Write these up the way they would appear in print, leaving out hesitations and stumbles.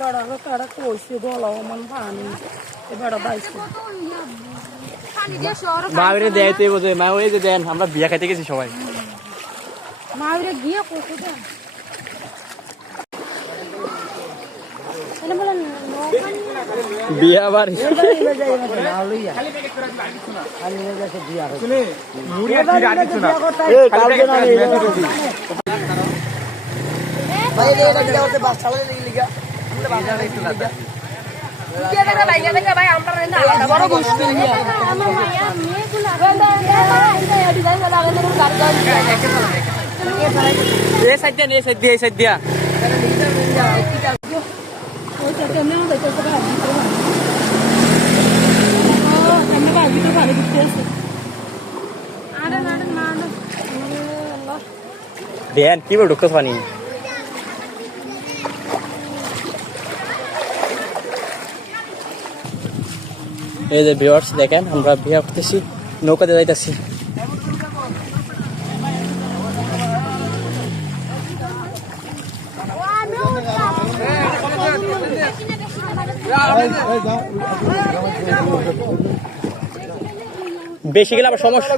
बड़ा कड़ा कोई गोला मन पानी बड़ा बाइक মাউরে দেয়তে বোঝে মা ওই যে দেন আমরা বিয়া খাইতে গেছি সবাই মাউরে গিয়ে কোথায় দেন বিয়া বাড়ি দিয়া দেন কি বল ঢুকতে পানি এই যে ভিউয়ার্স দেখেন আমরা বিয়া করতেছি নৌকাতে যাইতেছি বেশি গেলে আবার সমস্যা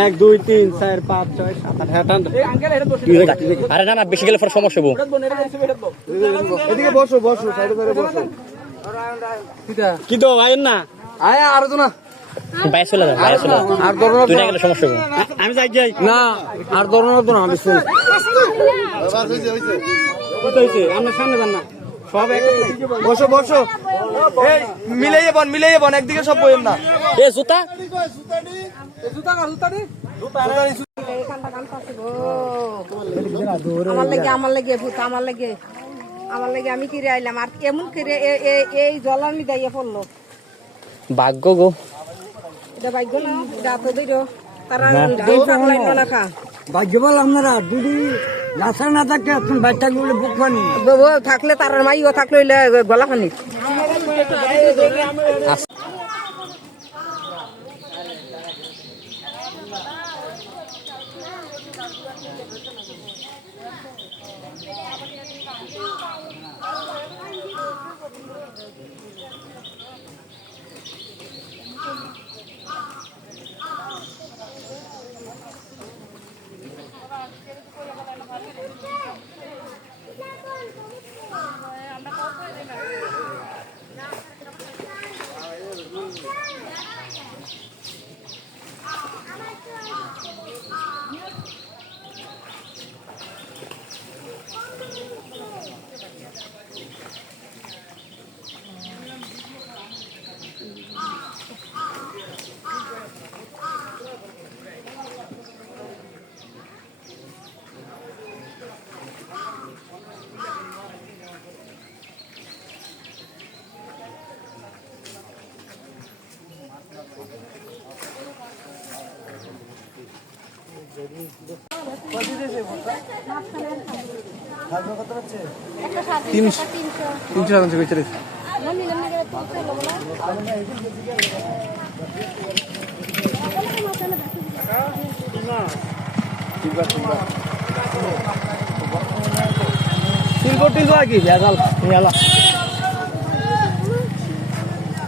এক দুই তিন চার পাঁচ ছয় সাত আট আরে না না বেশি গেলে পরে সমস্যা হবো কি তো ভাই না আয় আর তো না বাইরে চলে যাও বাইরে চলে আর ধরনের তুই না গেলে সমস্যা হবে আমি যাই না আর ধরনের তো না আমি শুন হইছে আমরা সামনে যান না সব এক বসো বসো এই মিলাইয়ে বন একদিকে সব বইন না এ জুতা আমার লাগে আমি কিরে আইলাম আর কেমন কিরে এই জলার মি দাইয়া পড়লো ভাগ্য গো এটা ভাগ্য না এটা তো দিরো তারা না খা ভাগ্য বল আপনারা দুদি লাসা না থাকে আপনি বাচ্চা গুলো বুক পানি থাকলে তার মাইও থাকলে গলা খানি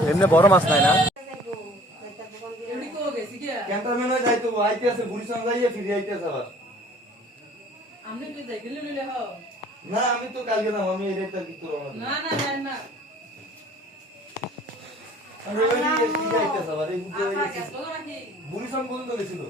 এমনি বড় মাছ নাই না ক্যান্টনমেন্টে যাইতো আইতে আছে গুলিস্তান যাইয়া ফিরে আইতে আছে আবার আমনে কি যাই গেলে লইলে হ না আমি তো কালকে না আমি এই রেটটা কি করব না না যাই না আমি ওই দিকে আইতে আছে আবার এই গুলিস্তান পর্যন্ত গেছিল